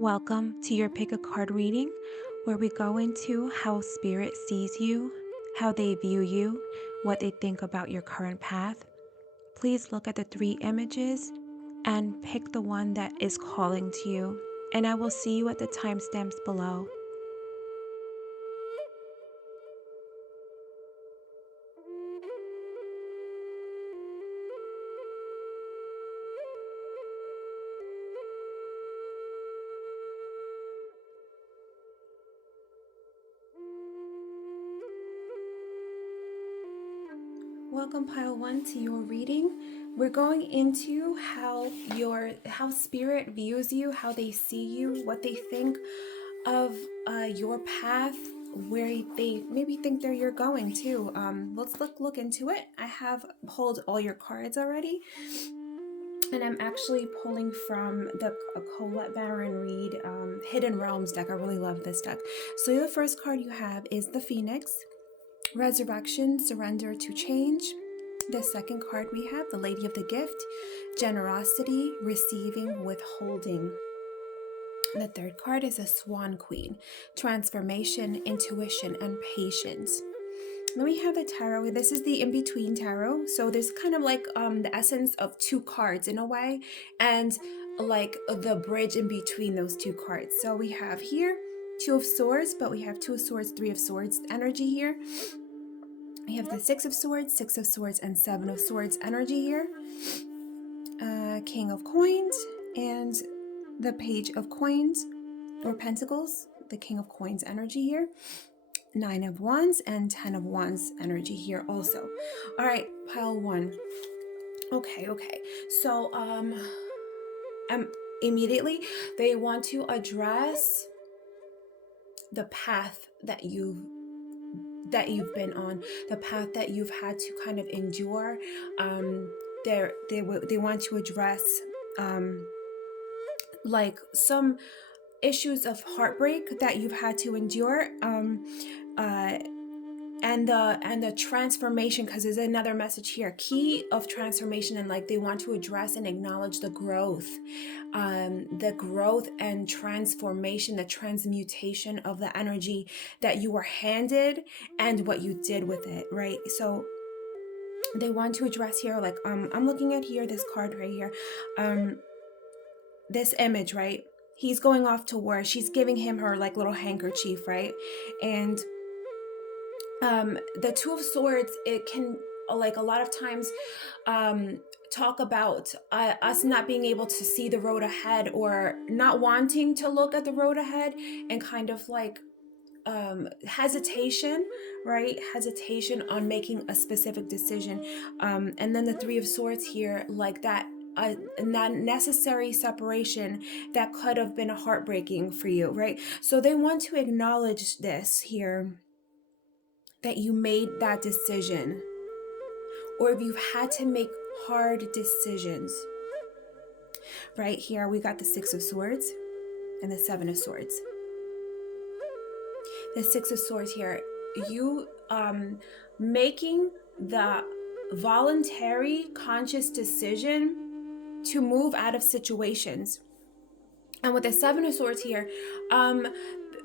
Welcome to your pick a card reading, where we go into how spirit sees you, how they view you, what they think about your current path. Please look at the 3 images and pick the one that is calling to you, and I will see you at the timestamps below. Welcome, pile 1, to your reading. We're going into how spirit views you, how they see you, what they think of your path, where they maybe think you're going to. Let's look into it. I have pulled all your cards already, and I'm actually pulling from the Colette Baron Reed Hidden Realms deck. I really love this deck. So the first card you have is the Phoenix. Resurrection, surrender to change. The second card we have, the Lady of the Gift, generosity, receiving, withholding. The third card is a Swan Queen, transformation, intuition, and patience. Then we have the tarot. This is the in-between tarot. So there's kind of like the essence of 2 cards in a way, and like the bridge in between those 2 cards. So we have here 2 of Swords, but we have 2 of Swords, 3 of Swords energy here. We have the 6 of Swords, 6 of Swords, and 7 of Swords energy here. King of Coins and the Page of Coins or Pentacles, the King of Coins energy here. 9 of Wands and 10 of Wands energy here also. All right, pile 1. Okay. So immediately they want to address the path that you've been on, the path that you've had to kind of endure. They want to address like some issues of heartbreak that you've had to endure, and the transformation, because there's another message here, key of transformation, and like they want to address and acknowledge the growth and transformation, the transmutation of the energy that you were handed and what you did with it, right? So they want to address here, like I'm looking at here, this card right here, this image, right? He's going off to war. She's giving him her like little handkerchief, right? And the 2 of Swords, it can, like, a lot of times talk about us not being able to see the road ahead, or not wanting to look at the road ahead, and kind of like hesitation, right? Hesitation on making a specific decision. And then the 3 of Swords here, like that not necessary separation that could have been heartbreaking for you, right? So they want to acknowledge this here, that you made that decision, or if you've had to make hard decisions. Right here we got the 6 of Swords and the 7 of Swords. The 6 of Swords here, you making the voluntary conscious decision to move out of situations. And with the 7 of Swords here,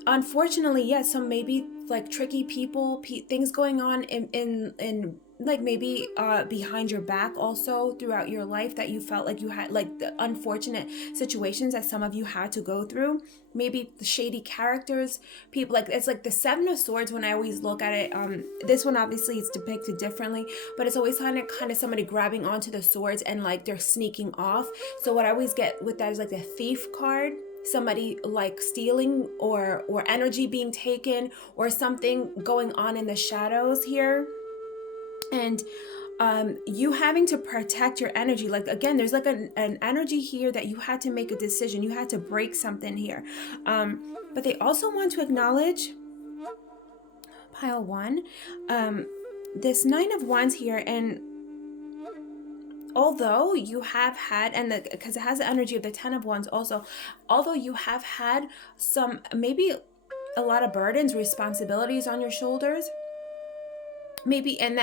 unfortunately, yes, some maybe like tricky people, things going on in like maybe behind your back also throughout your life, that you felt like you had, like the unfortunate situations that some of you had to go through. Maybe the shady characters, people, like it's like the 7 of Swords. When I always look at it, this one obviously is depicted differently, but it's always kind of somebody grabbing onto the swords and like they're sneaking off. So what I always get with that is like the Thief card, somebody like stealing, or energy being taken, or something going on in the shadows here. And you having to protect your energy. Like, again, there's like an energy here that you had to make a decision, you had to break something here. But they also want to acknowledge, pile 1, this 9 of Wands here. And although you have had, and because it has the energy of the 10 of Wands also, although you have had some, maybe a lot of burdens, responsibilities on your shoulders, maybe, and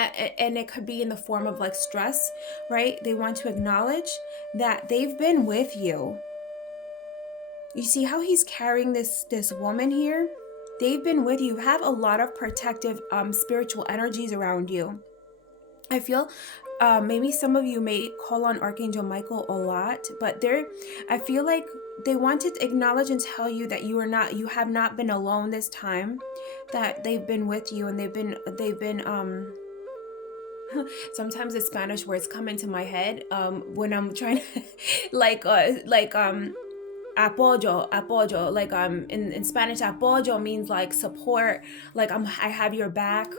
it could be in the form of like stress, right? They want to acknowledge that they've been with you You see how he's carrying this woman here? They've been with you. You have a lot of protective spiritual energies around you. I feel maybe some of you may call on Archangel Michael a lot, but I feel like they want to acknowledge and tell you that you have not been alone this time, that they've been with you, and they've been sometimes the Spanish words come into my head when I'm trying to apoyo, like in Spanish, apoyo means like support, like I have your back.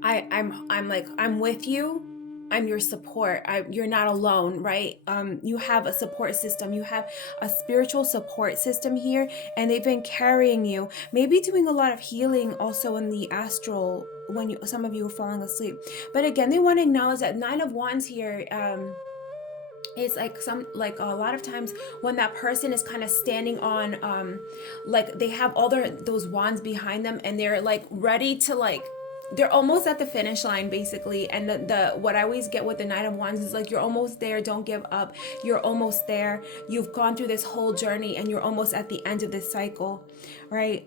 I'm with you. I'm your support. You're not alone, right? You have a support system. You have a spiritual support system here, and they've been carrying you. Maybe doing a lot of healing also in the astral when some of you are falling asleep. But again, they want to acknowledge that Nine of Wands here. It's like a lot of times when that person is kind of standing on like they have all those wands behind them, and they're like ready to like, they're almost at the finish line basically. And the what I always get with the Nine of Wands is like, you're almost there, don't give up, you're almost there, you've gone through this whole journey and you're almost at the end of this cycle, right?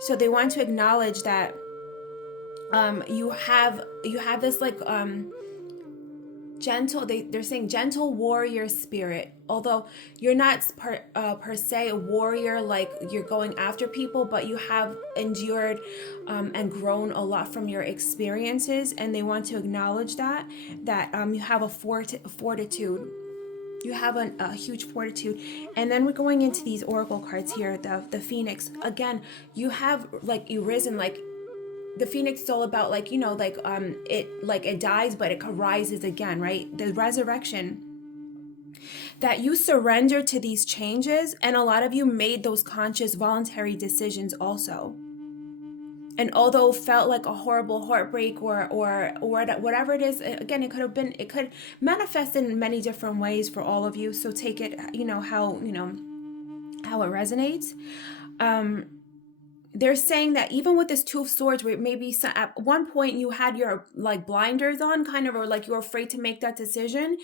So they want to acknowledge that you have this like gentle, they're saying gentle warrior spirit, although you're not per se a warrior, like you're going after people, but you have endured and grown a lot from your experiences, and they want to acknowledge that you have a fortitude. You have a huge fortitude. And then we're going into these oracle cards here, the Phoenix. Again, you have like you risen, like the Phoenix is all about like, it dies, but it rises again, right? The resurrection, that you surrender to these changes. And a lot of you made those conscious, voluntary decisions also. And although it felt like a horrible heartbreak or whatever it is, again, it could manifest in many different ways for all of you. So take it, how it resonates. They're saying that even with this Two of Swords, where maybe at one point you had your like blinders on, kind of, or like you're afraid to make that decision,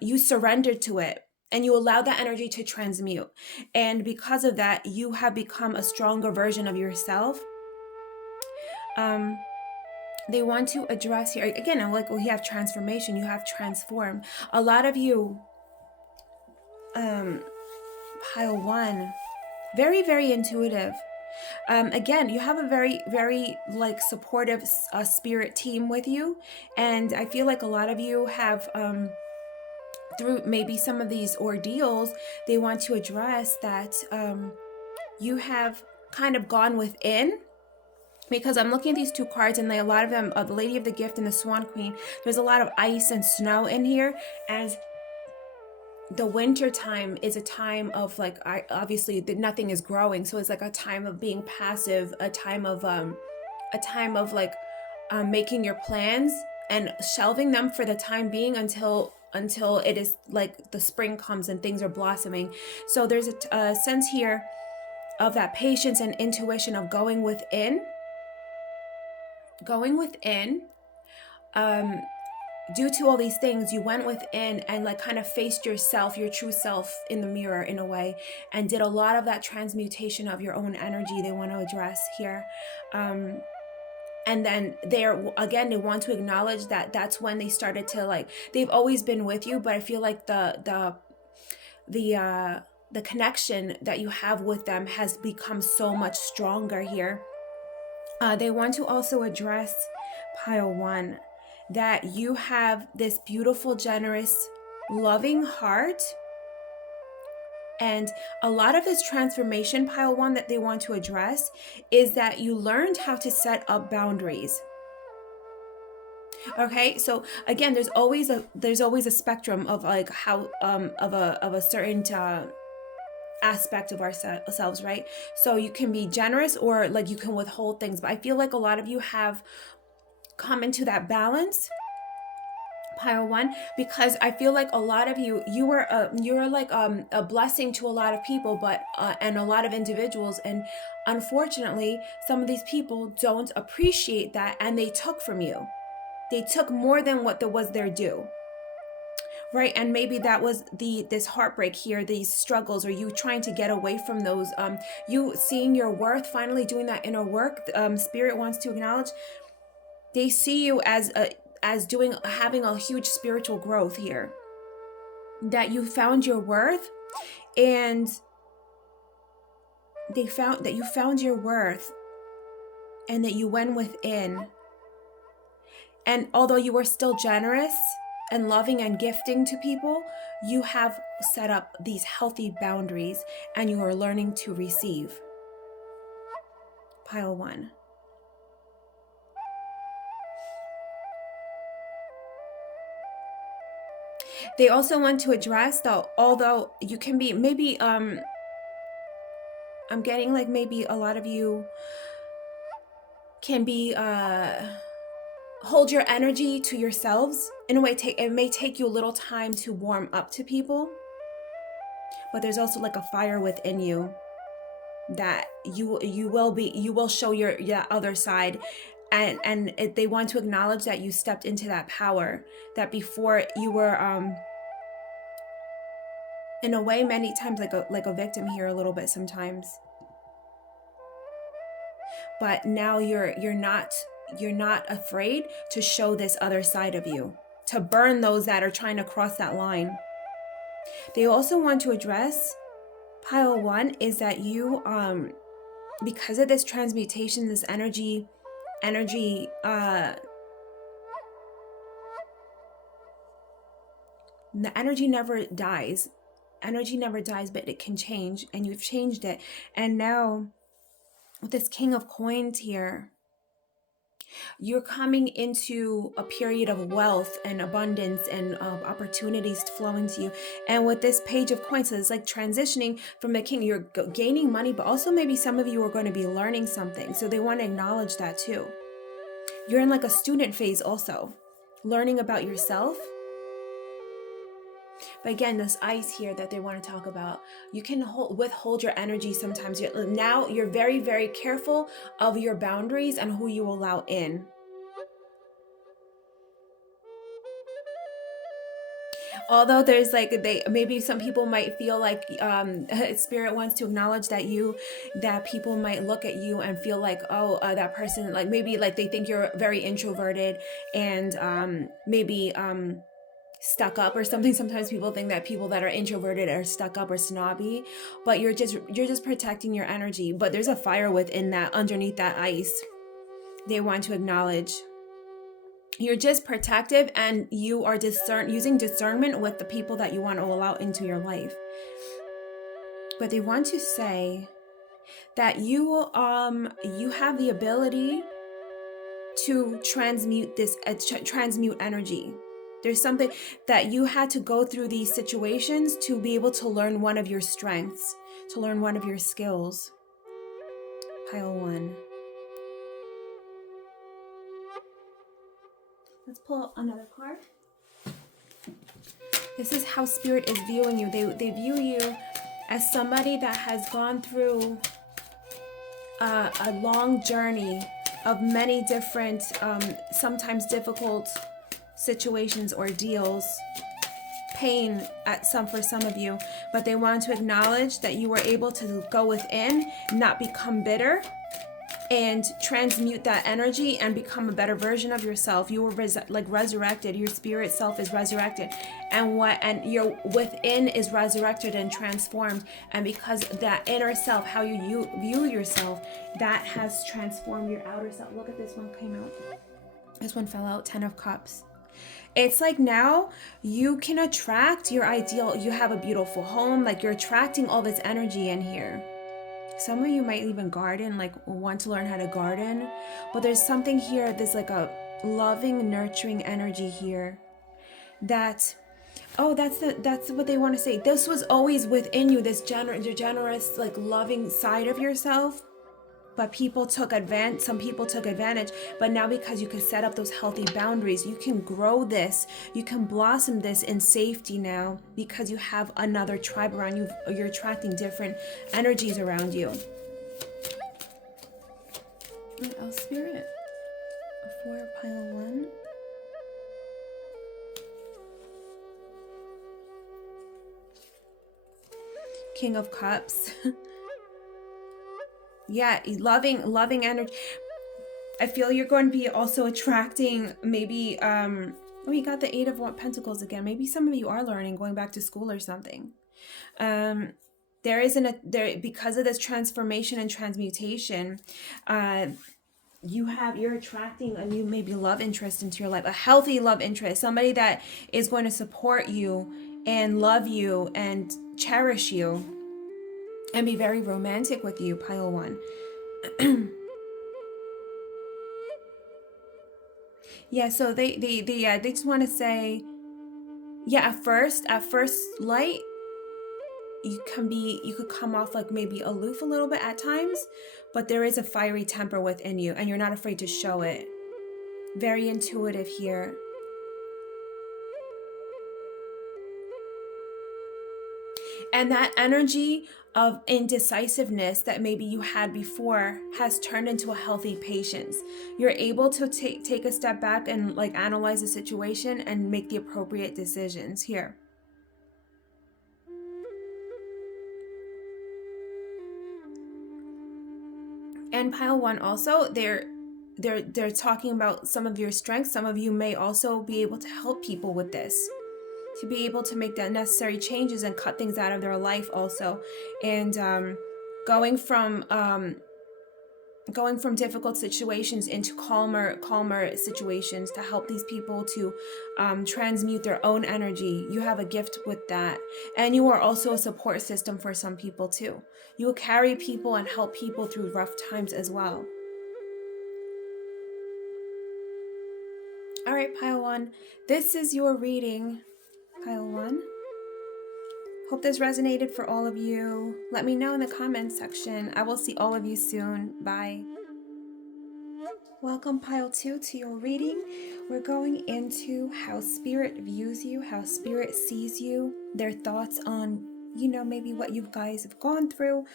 you surrendered to it and you allowed that energy to transmute. And because of that, you have become a stronger version of yourself. They want to address here, again, I'm like, well, you have transformation, you have transformed. A lot of you, pile one, very, very intuitive. Again, you have a very, very like supportive spirit team with you. And I feel like a lot of you have, through maybe some of these ordeals, they want to address that you have kind of gone within. Because I'm looking at these two cards, and a lot of them, the Lady of the Gift and the Swan Queen, there's a lot of ice and snow in here, as the winter time is a time of like, obviously nothing is growing, so it's like a time of being passive, a time of like making your plans and shelving them for the time being until it is like the spring comes and things are blossoming. So there's a sense here of that patience and intuition of going within. Due to all these things, you went within and like kind of faced yourself, your true self, in the mirror in a way, and did a lot of that transmutation of your own energy. They want to address here. And then they want to acknowledge that that's when they started to like, they've always been with you, but I feel like the connection that you have with them has become so much stronger here. They want to also address, pile one, that you have this beautiful, generous, loving heart. And a lot of this transformation, pile one, that they want to address is that you learned how to set up boundaries. Okay, so again, there's always a spectrum of like how of a certain aspect of ourselves, right? So you can be generous, or like you can withhold things, but I feel like a lot of you have come into that balance, pile one, because I feel like a lot of you're like a blessing to a lot of people, but and a lot of individuals, and unfortunately some of these people don't appreciate that, and they took from you. They took more than what was their due, right? And maybe that was this heartbreak here, these struggles, or you trying to get away from those, you seeing your worth, finally doing that inner work. Spirit wants to acknowledge, they see you as having a huge spiritual growth here, that you found your worth, and they found that you found your worth, and that you went within. And although you were still generous and loving and gifting to people, you have set up these healthy boundaries, and you are learning to receive. Pile 1. They also want to address, though, although you can be, maybe, I'm getting like maybe a lot of you can be, hold your energy to yourselves. In a way, it may take you a little time to warm up to people, but there's also like a fire within you that you will show your other side, and they want to acknowledge that you stepped into that power, that before you were in a way many times like a victim here a little bit sometimes, but now you're not afraid to show this other side of you, to burn those that are trying to cross that line. They also want to address, pile 1, is that you because of this transmutation, this energy the energy never dies. Energy never dies, but it can change, and you've changed it. And now with this King of Coins here, you're coming into a period of wealth and abundance and opportunities flowing to you. And with this Page of Coins, so it's like transitioning from the King, you're gaining money, but also maybe some of you are going to be learning something. So they want to acknowledge that too. You're in like a student phase also, learning about yourself. But again, this ice here that they want to talk about, you can withhold your energy sometimes. Now you're very, very careful of your boundaries and who you allow in. Although there's like, maybe some people might feel like Spirit wants to acknowledge that people might look at you and feel like, oh, that person, like maybe like they think you're very introverted and maybe stuck up or something. Sometimes people think that people that are introverted are stuck up or snobby, but you're just protecting your energy. But there's a fire within that, underneath that ice. They want to acknowledge you're just protective, and you are using discernment with the people that you want to allow into your life. But they want to say that you have the ability to transmute this transmute energy. There's something that you had to go through these situations to be able to learn one of your strengths, to learn one of your skills. Pile 1. Let's pull another card. This is how Spirit is viewing you. They view you as somebody that has gone through a long journey of many different, sometimes difficult situations, ordeals, pain for some of you, but they want to acknowledge that you were able to go within, not become bitter, and transmute that energy and become a better version of yourself. You were resurrected. Your spirit self is resurrected, and your within is resurrected and transformed. And because that inner self, how you view yourself, that has transformed your outer self. Look at this one came out. This one fell out. 10 of Cups. It's like now you can attract your ideal. You have a beautiful home. Like you're attracting all this energy in here. Some of you might even garden, like want to learn how to garden. But there's something here, there's like a loving, nurturing energy here. That's what they want to say. This was always within you, this generous, like loving side of yourself. But some people took advantage. But now because you can set up those healthy boundaries, you can grow this, you can blossom this in safety now because you have another tribe around you. You're attracting different energies around you. What else, Spirit? 4, pile 1. King of Cups. Yeah, loving energy. I feel you're going to be also attracting maybe we got the Eight of Pentacles again. Maybe some of you are learning, going back to school or something. There isn't a there because of this transformation and transmutation, you're attracting a new maybe love interest into your life, a healthy love interest, somebody that is going to support you and love you and cherish you and be very romantic with you, pile one. Yeah, so they just want to say, yeah, at first light, you could come off like maybe aloof a little bit at times, but there is a fiery temper within you and you're not afraid to show it. Very intuitive here. And that energy of indecisiveness that maybe you had before has turned into a healthy patience. You're able to take a step back and like analyze the situation and make the appropriate decisions here. And pile one also, they're talking about some of your strengths. Some of you may also be able to help people with this, to be able to make the necessary changes and cut things out of their life also. And going from difficult situations into calmer situations to help these people to transmute their own energy. You have a gift with that. And you are also a support system for some people too. You will carry people and help people through rough times as well. All right, pile one, this is your reading, pile one. Hope this resonated for all of you. Let me know in the comments section. I will see all of you soon. Bye. Welcome, pile two, to your reading. We're going into how spirit views you, how spirit sees you, their thoughts on, maybe what you guys have gone through,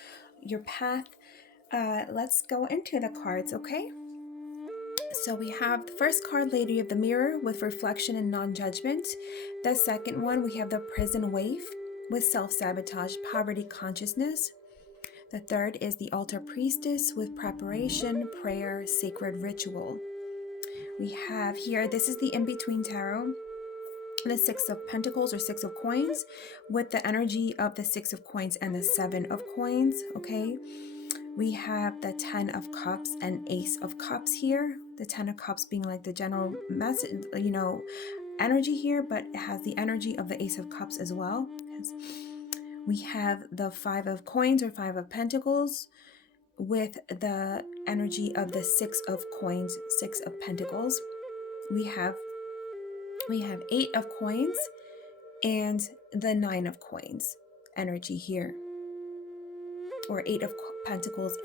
your path. Let's go into the cards, okay? So we have the first card, Lady of the Mirror, with reflection and non-judgment. The second one, we have the Prison Waif, with self-sabotage, poverty consciousness. The third is the Altar Priestess, with preparation, prayer, sacred ritual. We have here, this is the In-Between Tarot, the Six of Pentacles or Six of Coins, with the energy of the Six of Coins and the Seven of Coins, okay? We have the Ten of Cups and Ace of Cups here. The Ten of Cups being like the general message, energy here, but it has the energy of the Ace of Cups as well. We have the Five of Coins or Five of Pentacles with the energy of the Six of Coins, Six of Pentacles. We have Eight of Coins and the Nine of Coins energy here. Or Eight of Pentacles,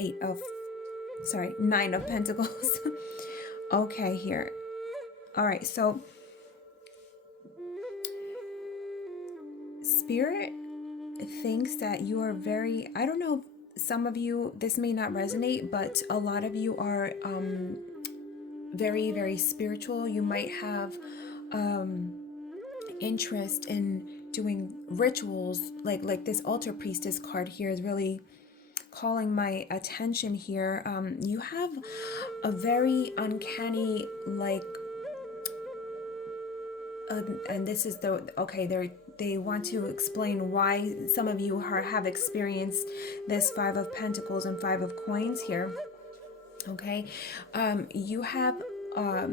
Nine of Pentacles. Okay, here. All right, so Spirit thinks that you are very, I don't know, some of you, this may not resonate, but a lot of you are very, very spiritual. You might have interest in doing rituals, like this Altar Priestess card here is really calling my attention here. You have a very uncanny, and this is they want to explain why some of you have experienced this Five of Pentacles and Five of Coins here. Okay, you have a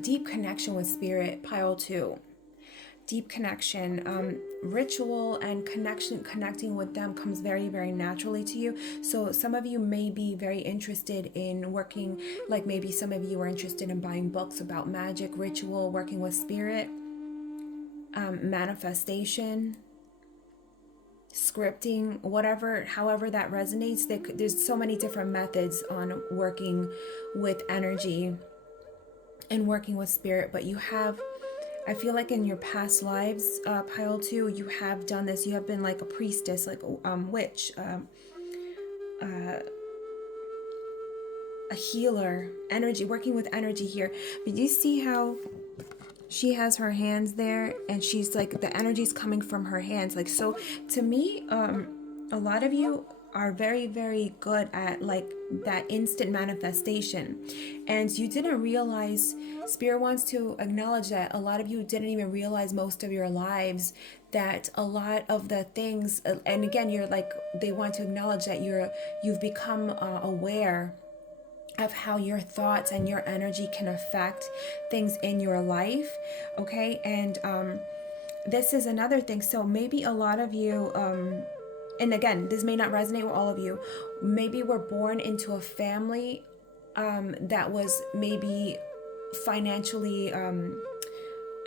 deep connection with spirit, pile two. Deep connection, ritual and connecting with them comes very, very naturally to you. So some of you may be very interested in working, like maybe some of you are interested in buying books about magic, ritual, working with spirit, manifestation, scripting, however that resonates. There's so many different methods on working with energy and working with spirit, but I feel like in your past lives, pile two, you have done this. You have been like a priestess, like a witch, a healer, working with energy here. But you see how she has her hands there, and she's like, the energy's coming from her hands. Like, so to me, a lot of you are very, very good at like that instant manifestation. And you didn't realize, Spirit wants to acknowledge that a lot of you didn't even realize most of your lives that a lot of the things, and again, you're like, they want to acknowledge that you've become aware of how your thoughts and your energy can affect things in your life. Okay. And this is another thing. So maybe a lot of you, and again, this may not resonate with all of you, maybe we're born into a family that was maybe financially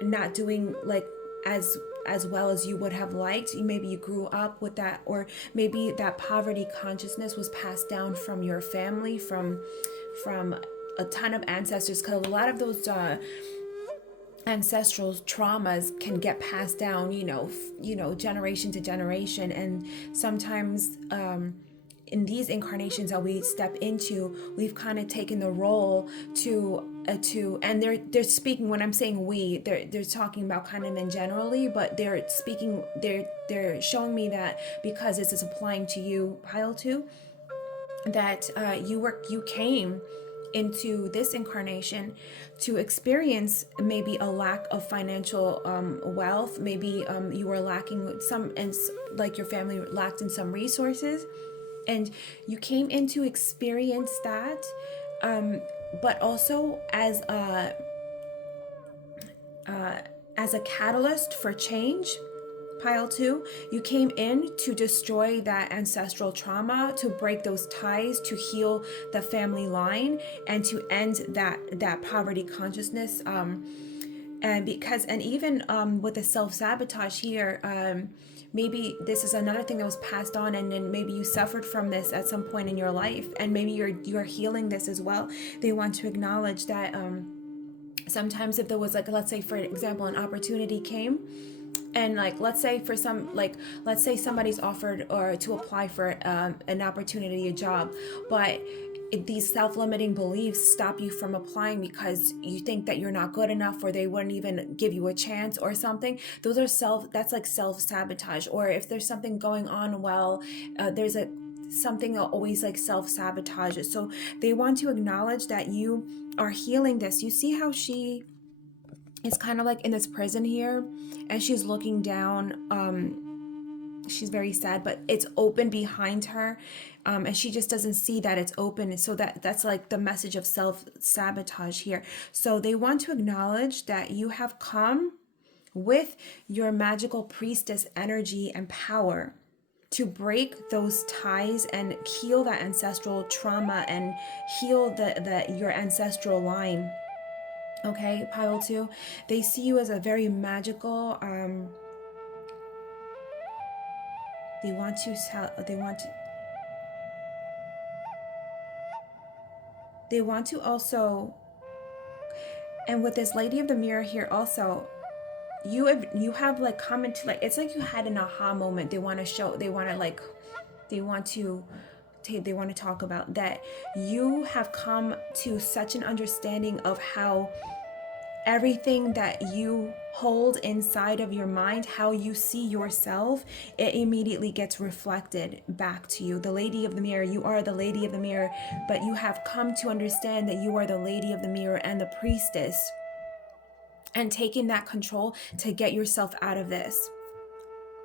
not doing like as well as you would have liked. Maybe you grew up with that, or maybe that poverty consciousness was passed down from your family, from a ton of ancestors, because a lot of those ancestral traumas can get passed down, generation to generation. And sometimes in these incarnations that we step into, we've kind of taken the role to and they're speaking, when I'm saying we, they're talking about kind of in generally, but they're speaking, they're showing me that because this is applying to you, pile 2, that you came into this incarnation to experience maybe a lack of financial wealth. Maybe you were lacking some, and like your family lacked in some resources, and you came in to experience that, but also as a catalyst for change. Pile 2, you came in to destroy that ancestral trauma, to break those ties, to heal the family line, and to end that poverty consciousness. And even with the self-sabotage here, maybe this is another thing that was passed on, and then maybe you suffered from this at some point in your life, and maybe you're healing this as well. They want to acknowledge that sometimes if there was, like, let's say for example, an opportunity came, and like let's say somebody's offered or to apply for an opportunity, a job, but if these self-limiting beliefs stop you from applying because you think that you're not good enough, or they wouldn't even give you a chance or something, that's like self-sabotage. Or if there's something going on, there's something that always like self-sabotages. So they want to acknowledge that you are healing this. You see how she is kind of like in this prison here, and she's looking down. She's very sad, but it's open behind her, and she just doesn't see that it's open. So that's like the message of self-sabotage here. So they want to acknowledge that you have come with your magical priestess energy and power to break those ties and heal that ancestral trauma and heal your ancestral line. Okay, pile 2, they see you as a very magical, they want to also, and with this Lady of the Mirror here also, you have like come into, like, it's like you had an aha moment. They want to talk about that. You have come to such an understanding of how everything that you hold inside of your mind, how you see yourself, it immediately gets reflected back to you. The Lady of the Mirror, you are the Lady of the Mirror, but you have come to understand that you are the Lady of the Mirror and the Priestess, and taking that control to get yourself out of this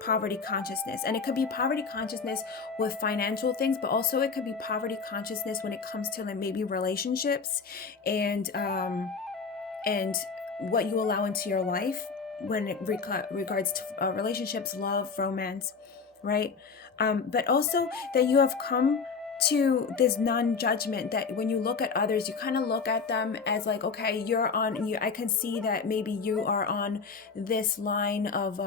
poverty consciousness. And it could be poverty consciousness with financial things, but also it could be poverty consciousness when it comes to like maybe relationships and what you allow into your life when it regards to relationships, love, romance, right? But also that you have come to this non-judgment, that when you look at others, you kind of look at them as like, okay, I can see that maybe you are on this line of,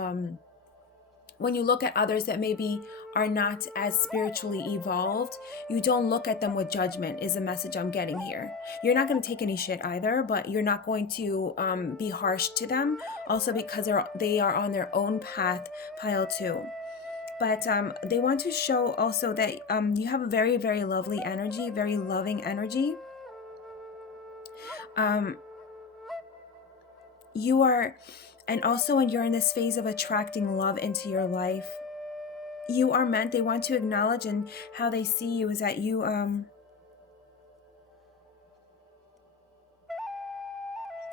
when you look at others that maybe are not as spiritually evolved, you don't look at them with judgment, is the message I'm getting here. You're not going to take any shit either, but you're not going to be harsh to them, also because they are on their own path, pile 2. But they want to show also that you have a very, very lovely energy, very loving energy. You are, and also when you're in this phase of attracting love into your life, you are meant, they want to acknowledge, and how they see you is that you,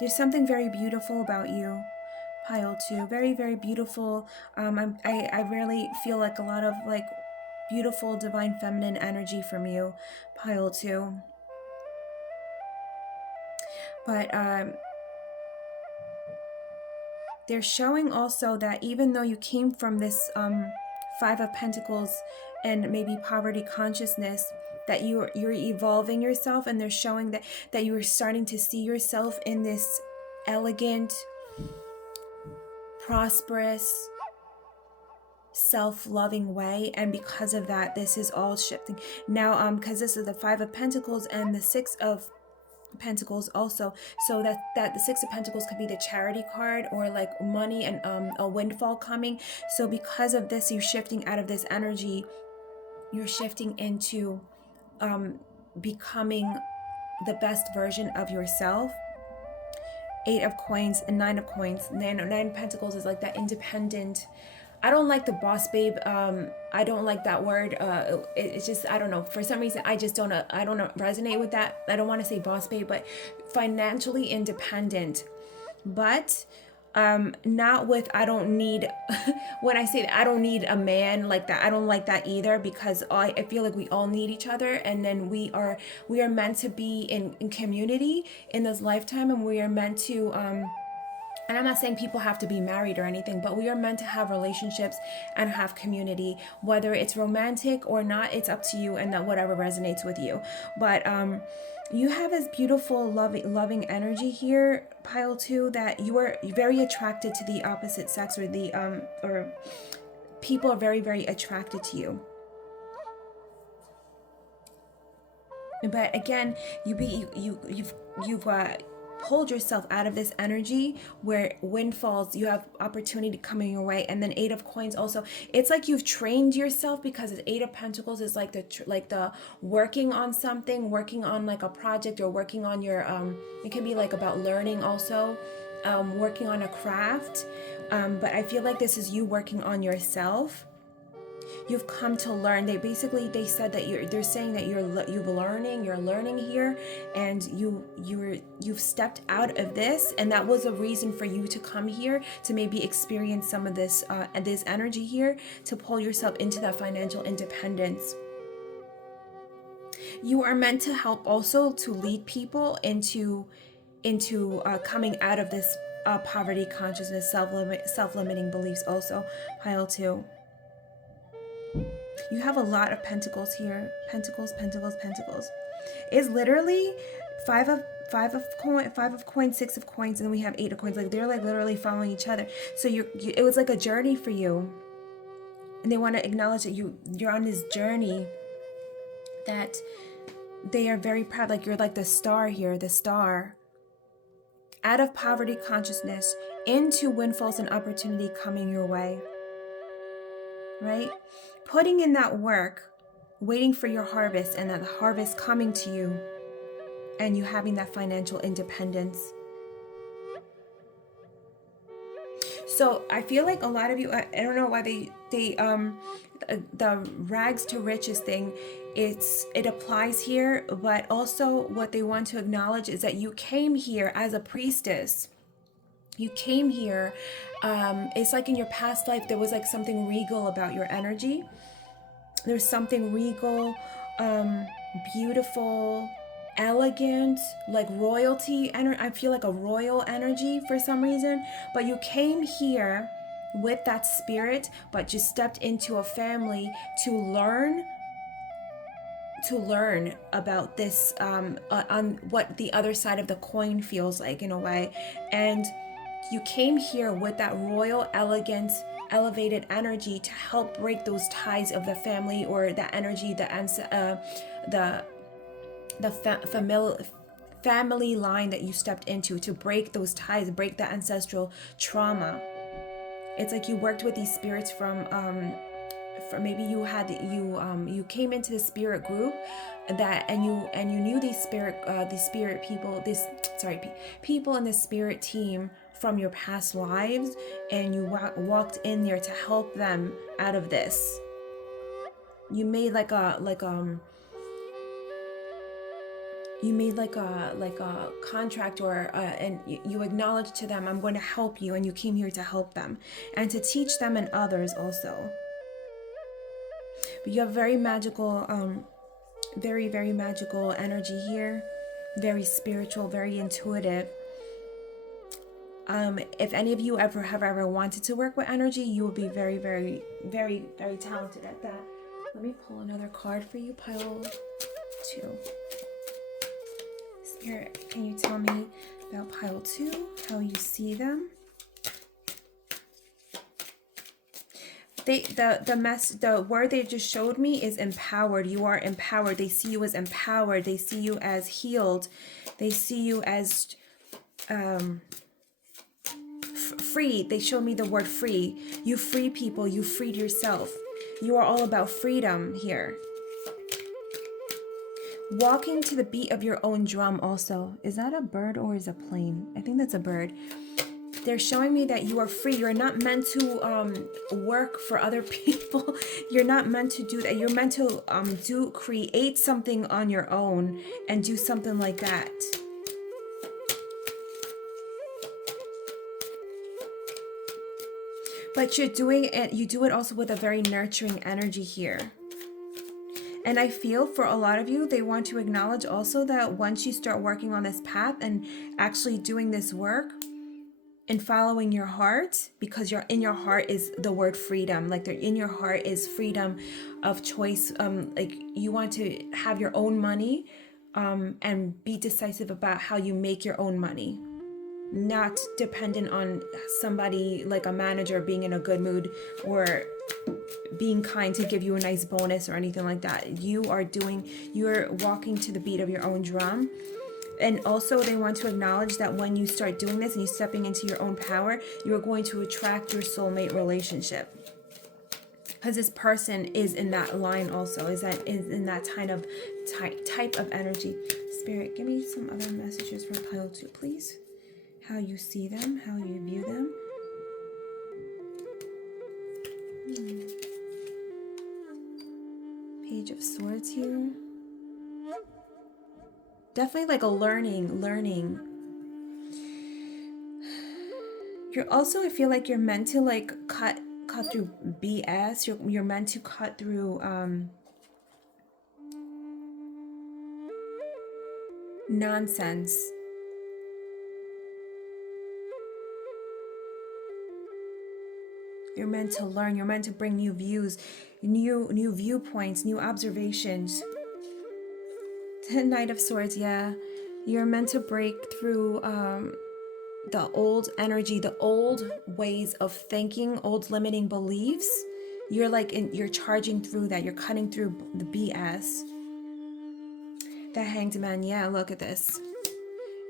there's something very beautiful about you, pile 2. Very, very beautiful. I really feel like a lot of like beautiful divine feminine energy from you, pile 2. But they're showing also that even though you came from this 5 of Pentacles and maybe poverty consciousness, that you're evolving yourself, and they're showing that you are starting to see yourself in this elegant, prosperous, self-loving way. And because of that, this is all shifting now, because this is the 5 of Pentacles and the 6 of Pentacles also, so that the 6 of Pentacles could be the charity card, or like money and a windfall coming. So because of this, you're shifting out of this energy, you're shifting into becoming the best version of yourself. 8 of Coins and 9 of Coins. 9 of Pentacles is like that independent. I don't like the boss babe. I don't like that word. It's just, I don't know. For some reason, I just don't resonate with that. I don't want to say boss babe, but financially independent. But not with, I don't need, when I say that, I don't need a man like that. I don't like that either, because I feel like we all need each other, and then we are meant to be in community in this lifetime, and we are meant to, and I'm not saying people have to be married or anything, but we are meant to have relationships and have community, whether it's romantic or not. It's up to you, and that whatever resonates with you. But you have this beautiful, loving energy here, pile 2, that you are very attracted to the opposite sex, or the or people are very, very attracted to you. But again, you've pulled yourself out of this energy where windfalls, you have opportunity coming your way. And then 8 of Coins also, it's like you've trained yourself, because it's 8 of Pentacles is like the working on something, working on like a project, or working on your it can be like about learning also, working on a craft, but I feel like this is you working on yourself. You've come to learn. They said that they're saying that you're learning here, and you've stepped out of this, and that was a reason for you to come here, to maybe experience some of this energy here, to pull yourself into that financial independence. You are meant to help also to lead people into coming out of this poverty consciousness, self-limiting beliefs also, pile 2. You have a lot of pentacles here. Pentacles. It's literally 5 of coins, 6 of coins, and then we have 8 of coins. Like they're like literally following each other. So it was like a journey for you, and they want to acknowledge that you're on this journey, that they are very proud. Like you're like the star here, the star. Out of poverty consciousness into windfalls and opportunity coming your way. Right? Putting in that work, waiting for your harvest, and that harvest coming to you, and you having that financial independence. So I feel like a lot of you, I don't know why the rags to riches thing, it applies here, but also what they want to acknowledge is that you came here as a priestess. You came here, it's like in your past life there was like something regal about your energy. There's something regal, beautiful, elegant, like royalty. I feel like a royal energy for some reason. But you came here with that spirit, but you stepped into a family to learn about this, on what the other side of the coin feels like in a way. And you came here with that royal, elegant, elevated energy to help break those ties of the family, or the energy, family line that you stepped into, to break those ties, break the ancestral trauma. It's like you worked with these spirits from maybe you came into the spirit group and you knew these spirit people, people in the spirit team from your past lives, and you walked in there to help them out of this. You made like a contract, or and you acknowledged to them, I'm going to help you, and you came here to help them and to teach them and others also. But you have very magical, very, very magical energy here, very spiritual, very intuitive. If any of you have ever wanted to work with energy, you will be very, very, very, very talented at that. Let me pull another card for you, pile 2. Spirit, can you tell me about pile 2, how you see them? The word they just showed me is empowered. You are empowered. They see you as empowered. They see you as healed. They see you as free. They showed me the word free. You free people. You freed yourself. You are all about freedom here. Walking to the beat of your own drum also. Is that a bird or is it a plane? I think that's a bird. They're showing me that you are free. You're not meant to work for other people. You're not meant to do that. You're meant to create something on your own and do something like that. But you're doing it. You do it also with a very nurturing energy here. And I feel for a lot of you, they want to acknowledge also that once you start working on this path and actually doing this work, and following your heart, because you're in your heart is the word freedom. Like in your heart is freedom of choice. Like you want to have your own money, and be decisive about how you make your own money, not dependent on somebody like a manager being in a good mood or being kind to give you a nice bonus or anything like that. You're walking to the beat of your own drum. And also they want to acknowledge that when you start doing this and you stepping into your own power, you're going to attract your soulmate relationship. Because this person is in that line also, is in that kind of type of energy. Spirit, give me some other messages for pile 2, please. How you see them, how you view them. Page of Swords here. Definitely like a learning. You're also, I feel like you're meant to like cut through BS. You're meant to cut through nonsense. You're meant to learn. You're meant to bring new views, new viewpoints, new observations. The Knight of Swords, yeah. You're meant to break through the old energy, the old ways of thinking, old limiting beliefs. You're charging through that. You're cutting through the BS. The Hanged Man, yeah, look at this.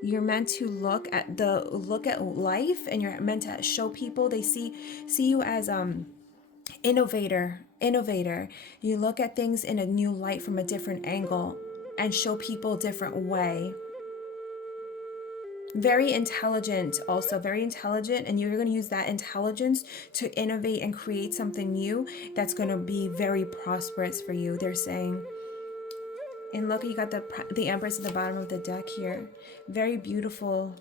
You're meant to look at life, and you're meant to show people. They see you as innovator. You look at things in a new light from a different angle and show people a different way. Very intelligent, also very intelligent, and you're going to use that intelligence to innovate and create something new that's going to be very prosperous for you, they're saying. And look, you got the Empress at the bottom of the deck here. Very beautiful.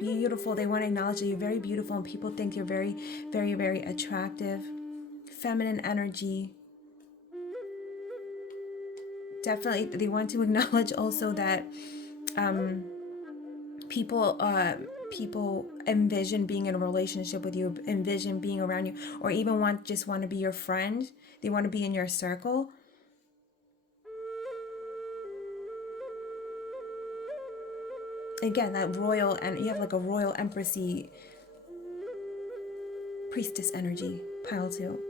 Beautiful. They want to acknowledge that you're very beautiful, and people think you're very, very, very attractive. Feminine energy. Definitely, they want to acknowledge also that people envision being in a relationship with you, envision being around you, or even just want to be your friend. They want to be in your circle. Again, that royal, and you have like a royal empressy priestess energy, pile 2.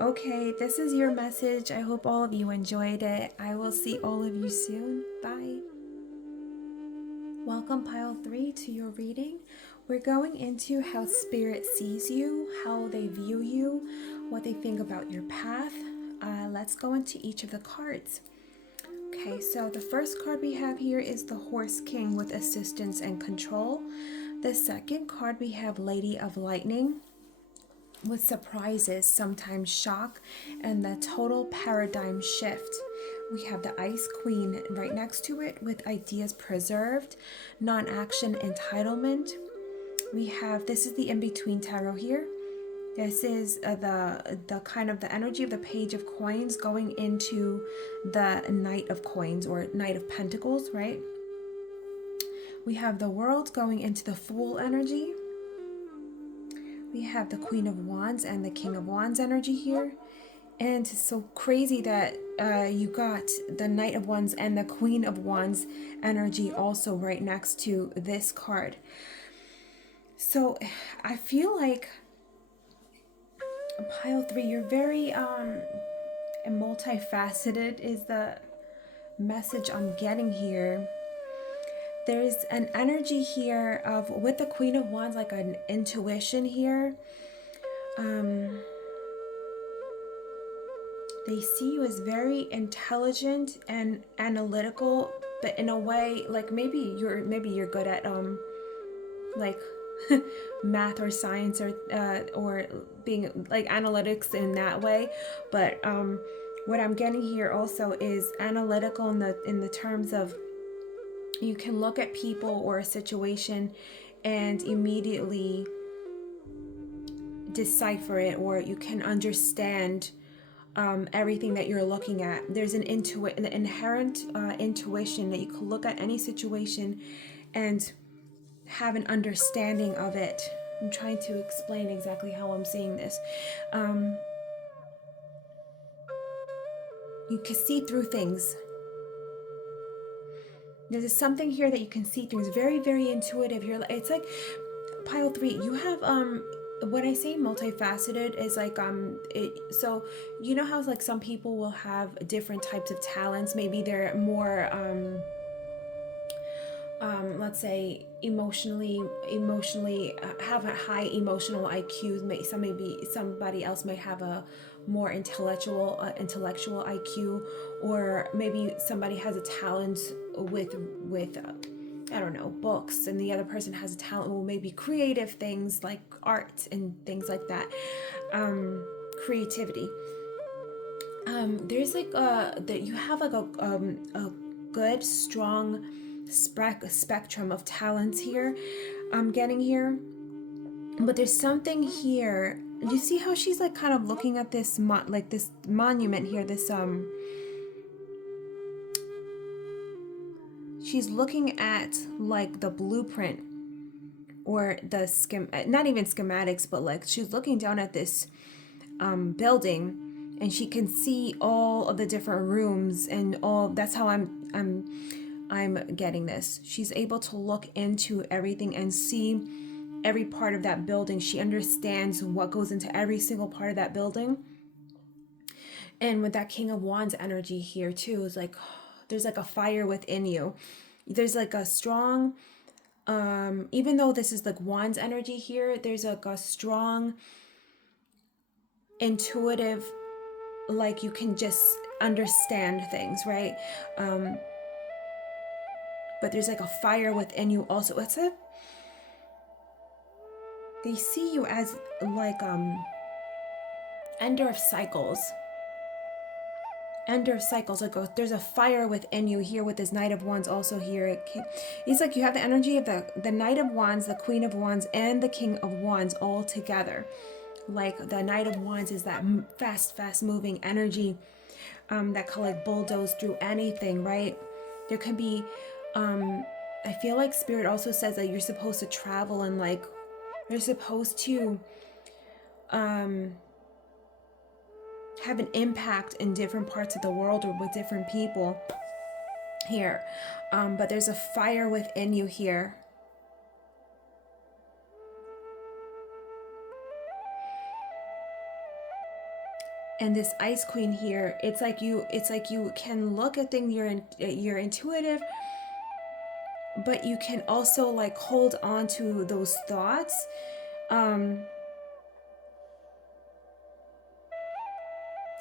Okay, this is your message. I hope all of you enjoyed it. I will see all of you soon. Bye. Welcome, pile 3, to your reading. We're going into how spirit sees you, how they view you, what they think about your path. Let's go into each of the cards. Okay, so the first card we have here is the Horse King with assistance and control. The second card we have Lady of Lightning with surprises, sometimes shock, and the total paradigm shift. We have the Ice Queen right next to it with ideas preserved, non-action entitlement. We have, this is the in-between tarot here. This is the kind of the energy of the Page of Coins going into the Knight of Coins or Knight of Pentacles, right? We have the World going into the Fool energy. We have the Queen of Wands and the King of Wands energy here. And it's so crazy that you got the Knight of Wands and the Queen of Wands energy also right next to this card. So I feel like pile 3, you're very multifaceted is the message I'm getting here. There's an energy here of, with the Queen of Wands, like an intuition here. They see you as very intelligent and analytical, but in a way, like maybe you're good at like math or science or being like analytics in that way. But what I'm getting here also is analytical in the terms of, you can look at people or a situation and immediately decipher it, or you can understand everything that you're looking at. There's an inherent intuition that you can look at any situation and have an understanding of it. I'm trying to explain exactly how I'm seeing this. You can see through things. There's something here that you can see through. It's very, very intuitive. It's like pile 3. You have when I say multifaceted is like so you know how like some people will have different types of talents. Maybe they're more let's say emotionally have a high emotional IQ. Maybe somebody else may have a more intellectual IQ, or maybe somebody has a talent with I don't know, books, and the other person has a talent with maybe creative things like art and things like that. Creativity. There's like that you have like a good strong spectrum of talents here. I'm getting here, but there's something here. Do you see how she's like kind of looking at this like this monument here? This she's looking at like the blueprint or the not even schematics, but like she's looking down at this building, and she can see all of the different rooms and all. That's how I'm getting this. She's able to look into everything and see every part of that building. She understands what goes into every single part of that building. And with that King of Wands energy here too, is like there's like a fire within you. There's like a strong even though this is like Wands energy here, there's like a strong intuitive, like you can just understand things, right? But there's like a fire within you also. They see you as like ender of cycles. Like there's a fire within you here with this Knight of Wands also here. It's like you have the energy of the Knight of Wands, the Queen of Wands, and the King of Wands all together. Like the Knight of Wands is that fast moving energy that can like bulldoze through anything, right? There can be I feel like Spirit also says that you're supposed to travel, and like you're supposed to have an impact in different parts of the world or with different people here. But there's a fire within you here. And this Ice Queen here, it's like you can look at things, you're intuitive, but you can also like hold on to those thoughts.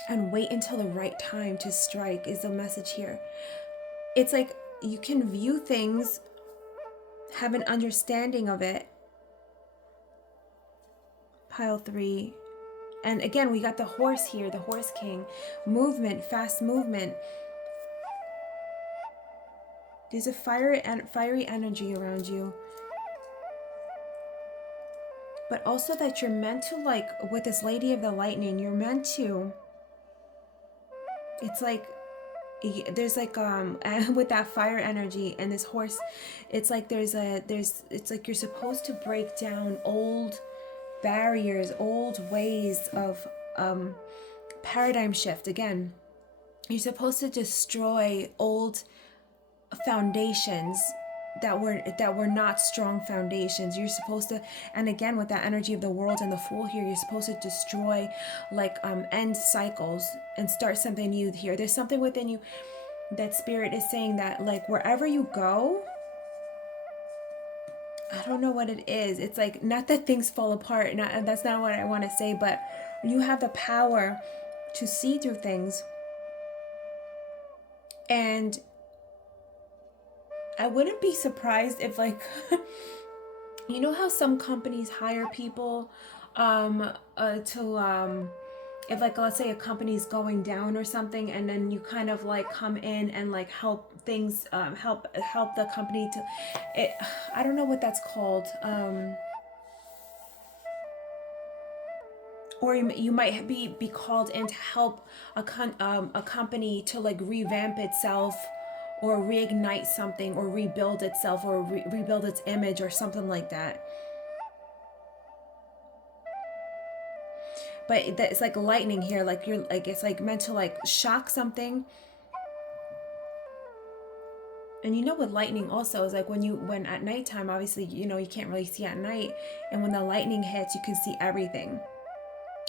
and wait until the right time to strike is the message here. It's like you can view things, have an understanding of it. Pile 3. And again, we got the horse here, the horse king. Movement, fast movement. There's a fiery energy around you. But also that you're meant to, like, with this Lady of the Lightning, you're meant to, it's like, there's like, with that fire energy and this horse, it's like it's like you're supposed to break down old barriers, old ways of paradigm shift. Again, you're supposed to destroy old foundations that were not strong foundations. You're supposed to, and again with that energy of the world and the Fool here, you're supposed to destroy, like, end cycles and start something new here. There's something within you that Spirit is saying that, like, wherever you go, I don't know what it is. It's like, not that things fall apart, and that's not what I want to say, but you have the power to see through things. And I wouldn't be surprised if, like, you know how some companies hire people to if, like, let's say a company's going down or something, and then you kind of like come in and like help things, help the company to it. I don't know what that's called. Or you might be called in to help a company to, like, revamp itself, or reignite something, or rebuild itself, or rebuild its image, or something like that. But it's like lightning here, like you're like, it's like meant to, like, shock something. And you know, with lightning also is like when at nighttime, obviously, you know, you can't really see at night, and when the lightning hits, you can see everything.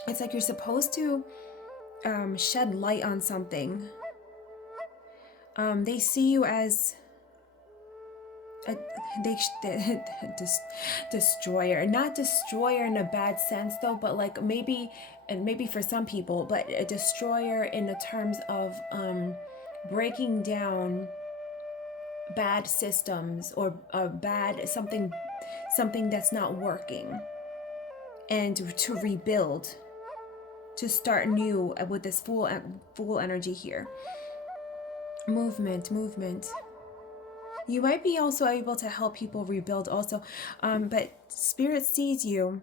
It's like you're supposed to shed light on something. They see you as destroyer, not destroyer in a bad sense though, but like maybe for some people, but a destroyer in the terms of breaking down bad systems, or bad something that's not working, and to rebuild, to start new with this fool energy here. Movement. You might be also able to help people rebuild also, but Spirit sees you.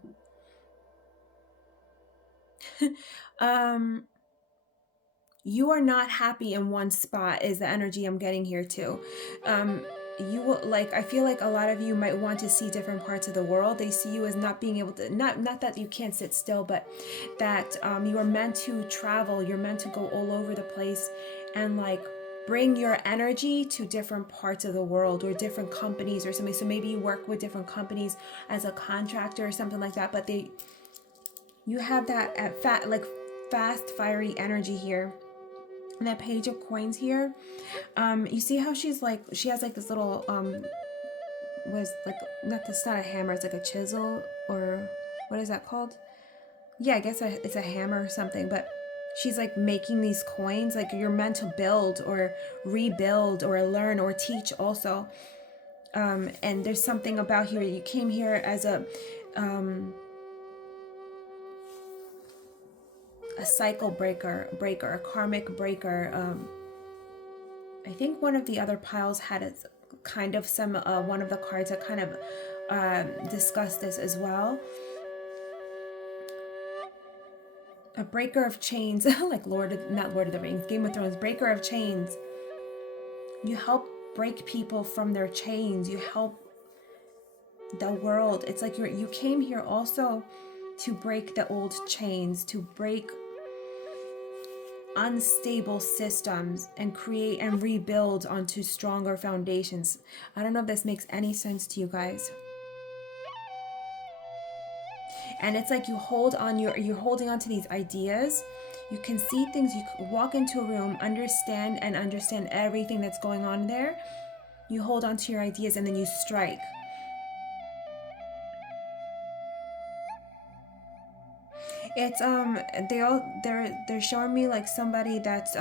You are not happy in one spot is the energy I'm getting here too. You will, like, I feel like a lot of you might want to see different parts of the world. They see you as not being able to, not that you can't sit still, but that you are meant to travel. You're meant to go all over the place and, like, bring your energy to different parts of the world, or different companies or something. So maybe you work with different companies as a contractor or something like that, but you have that fast, fiery energy here. And that Page of Coins here, you see how she has like this little was like, it's not a hammer, it's like a chisel, or what is that called? Yeah, I guess it's a hammer or something, but she's like making these coins. Like, you're meant to build or rebuild or learn or teach also. And there's something about here, you came here as a cycle breaker, a karmic breaker. I think one of the other piles had a kind of some one of the cards that kind of discussed this as well. A breaker of chains, like not Lord of the Rings, Game of Thrones, breaker of chains. You help break people from their chains. You help the world. It's like you came here also to break the old chains, to break unstable systems and create and rebuild onto stronger foundations. I don't know if this makes any sense to you guys. And it's like you hold on, you're holding on to these ideas. You can see things. You can walk into a room, understand everything that's going on there. You hold on to your ideas and then you strike. It's they're showing me like somebody that's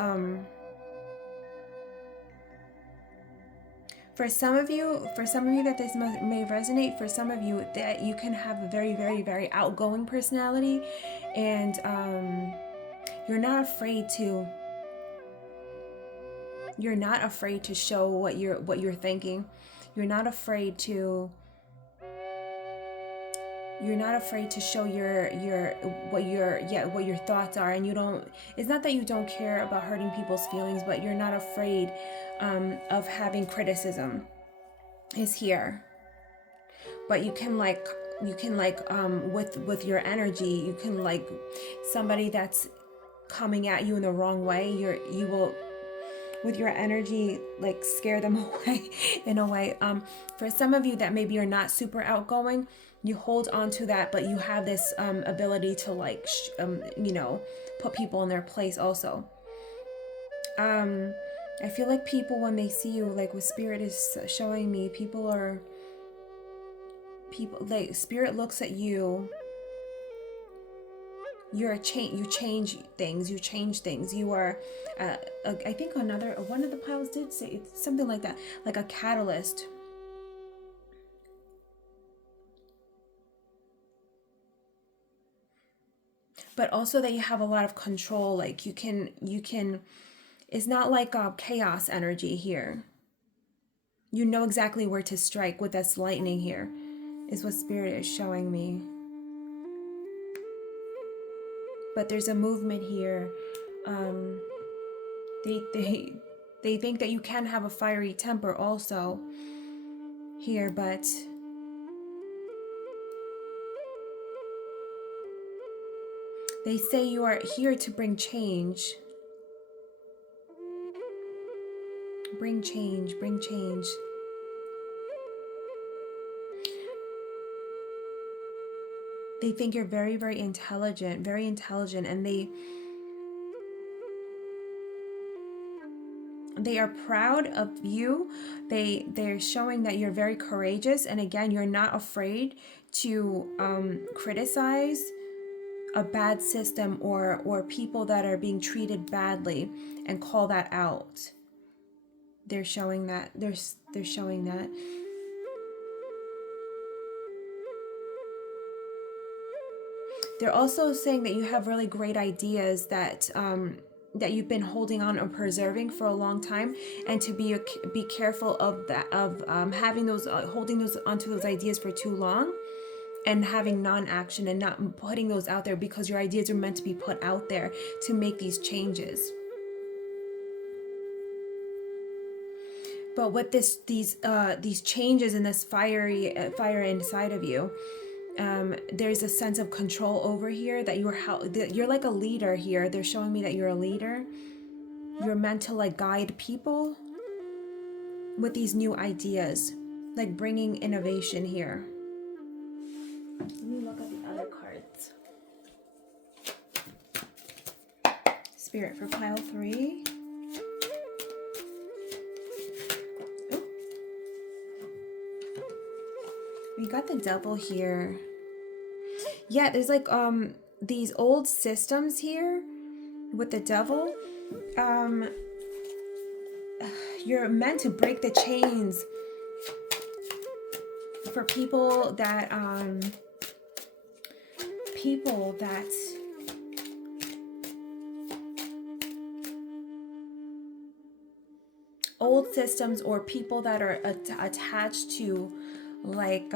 for some of you that this may resonate. For some of you that you can have a very, very, very outgoing personality, and you're not afraid to show what you're thinking. You're not afraid to show your what your thoughts are, and you don't, it's not that you don't care about hurting people's feelings, but you're not afraid of having criticism is here. But you can with your energy, you can like somebody that's coming at you in the wrong way, you will with your energy like scare them away in a way. For some of you that maybe you're not super outgoing, you hold on to that, but you have this ability to like put people in their place also. I feel like people, when they see you, like what Spirit is showing me, people like Spirit looks at you. You change things. You are I think one of the piles did say it's something like that, like a catalyst. But also that you have a lot of control, like you can it's not like a chaos energy here. You know exactly where to strike with this lightning here, is what Spirit is showing me. But there's a movement here. They think that you can have a fiery temper also here, but they say you are here to bring change. Bring change, bring change. They think you're very, very intelligent, and they are proud of you. They're showing that you're very courageous, and again, you're not afraid to criticize a bad system or people that are being treated badly and call that out. They're showing that. They're showing that. They're also saying that you have really great ideas that that you've been holding on or preserving for a long time, and to be careful of that, of having those holding those onto those ideas for too long, and having non-action and not putting those out there, because your ideas are meant to be put out there to make these changes. But with these changes and this fire inside of you, there's a sense of control over here, that you're like a leader here. They're showing me that you're a leader. You're meant to like guide people with these new ideas, like bringing innovation here. Let me look at the other cards. Spirit for pile 3. We got the Devil here. Yeah, there's like these old systems here with the Devil. You're meant to break the chains for people that old systems, or people that are attached to like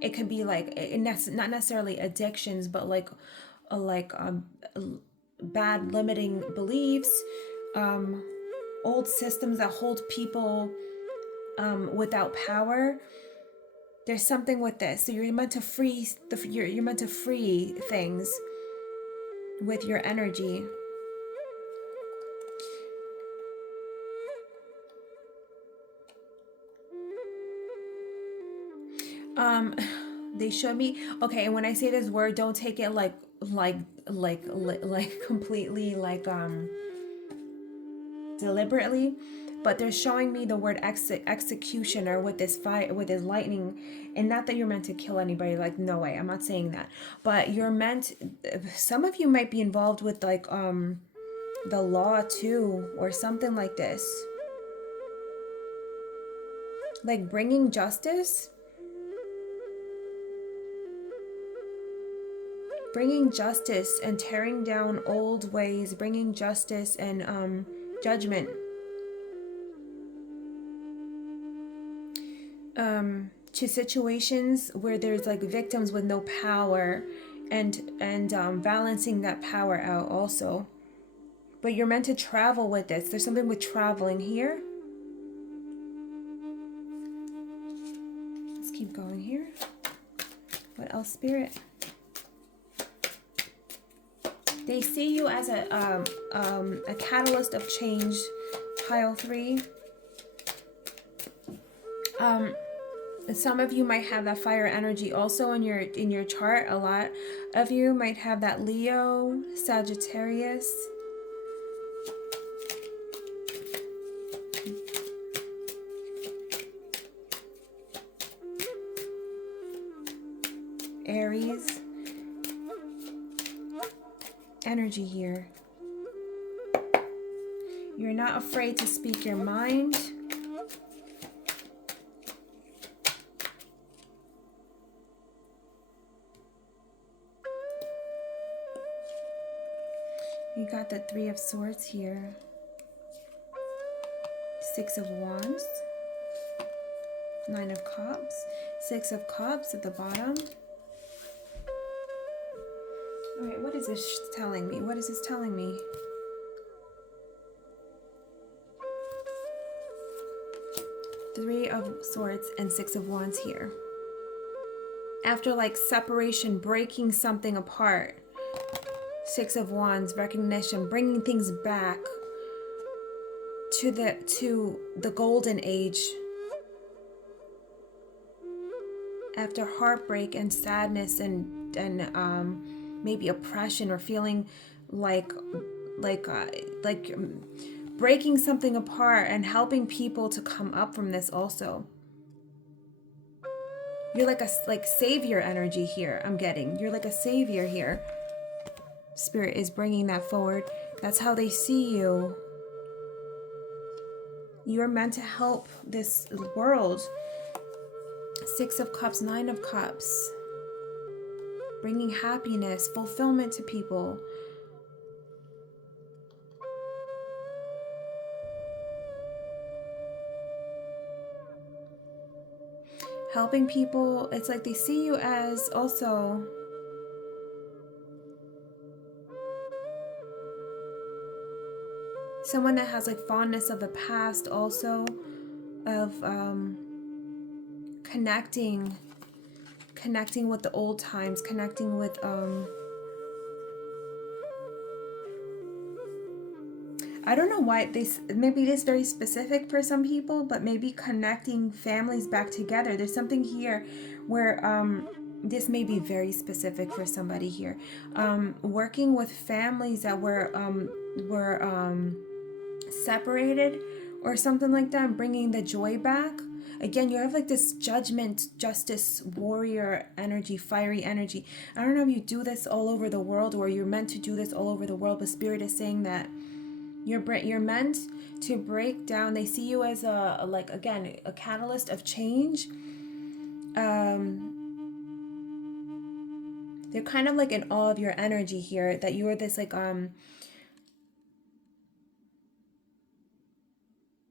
it could be like not necessarily addictions, but like bad limiting beliefs, old systems that hold people without power. There's something with this. So you're meant to free you're meant to free things with your energy. They showed me, okay, and when I say this word, don't take it like completely like deliberately, but they're showing me the word executioner with this fire, with this lightning. And not that you're meant to kill anybody, like, no way, I'm not saying that, but you're meant, some of you might be involved with like the law too, or something like this, like bringing justice, and tearing down old ways, bringing justice and judgment to situations where there's like victims with no power, and balancing that power out also. But you're meant to travel with this. There's something with traveling here. Let's keep going here. What else, Spirit? They see you as a catalyst of change, pile 3. Some of you might have that fire energy also in your chart. A lot of you might have that Leo, Sagittarius. Aries energy here. You're not afraid to speak your mind. You got the 3 of Swords here. 6 of Wands. 9 of Cups. 6 of Cups at the bottom. Alright, what is this telling me? What is this telling me? Three of Swords and 6 of Wands here. After like separation, breaking something apart. 6 of Wands, recognition, bringing things back to the golden age. After heartbreak and sadness and maybe oppression, or feeling like breaking something apart and helping people to come up from this also. You're like a savior energy here, I'm getting. You're like a savior here. Spirit is bringing that forward. That's how they see you. You're meant to help this world. 6 of Cups, 9 of Cups. Bringing happiness, fulfillment to people. Helping people. It's like they see you as also someone that has like fondness of the past also, of connecting with the old times, connecting with I don't know why maybe it is very specific for some people, but maybe connecting families back together. There's something here where this may be very specific for somebody here. Working with families that were separated or something like that, and bringing the joy back. Again, you have like this judgment, justice, warrior energy, fiery energy. I don't know if you do this all over the world, or you're meant to do this all over the world, but Spirit is saying that you're meant to break down. They see you as a catalyst of change. They're kind of like in awe of your energy here, that you are this like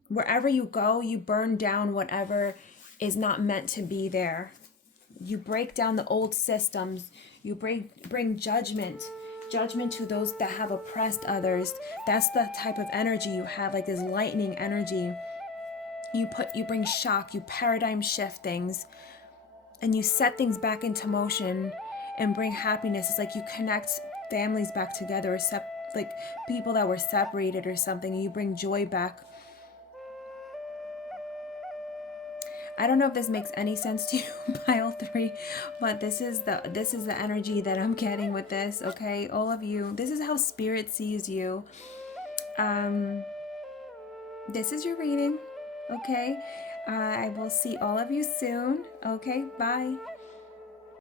wherever you go, you burn down whatever is not meant to be there. You break down the old systems. You bring judgment to those that have oppressed others. That's the type of energy you have, like this lightning energy. You bring shock, you paradigm shift things, and you set things back into motion and bring happiness. It's like you connect families back together, or like people that were separated or something, and you bring joy back. I don't know if this makes any sense to you, pile 3, but this is the energy that I'm getting with this, okay? All of you, this is how Spirit sees you. this is your reading. Okay, I will see all of you soon. Okay, bye.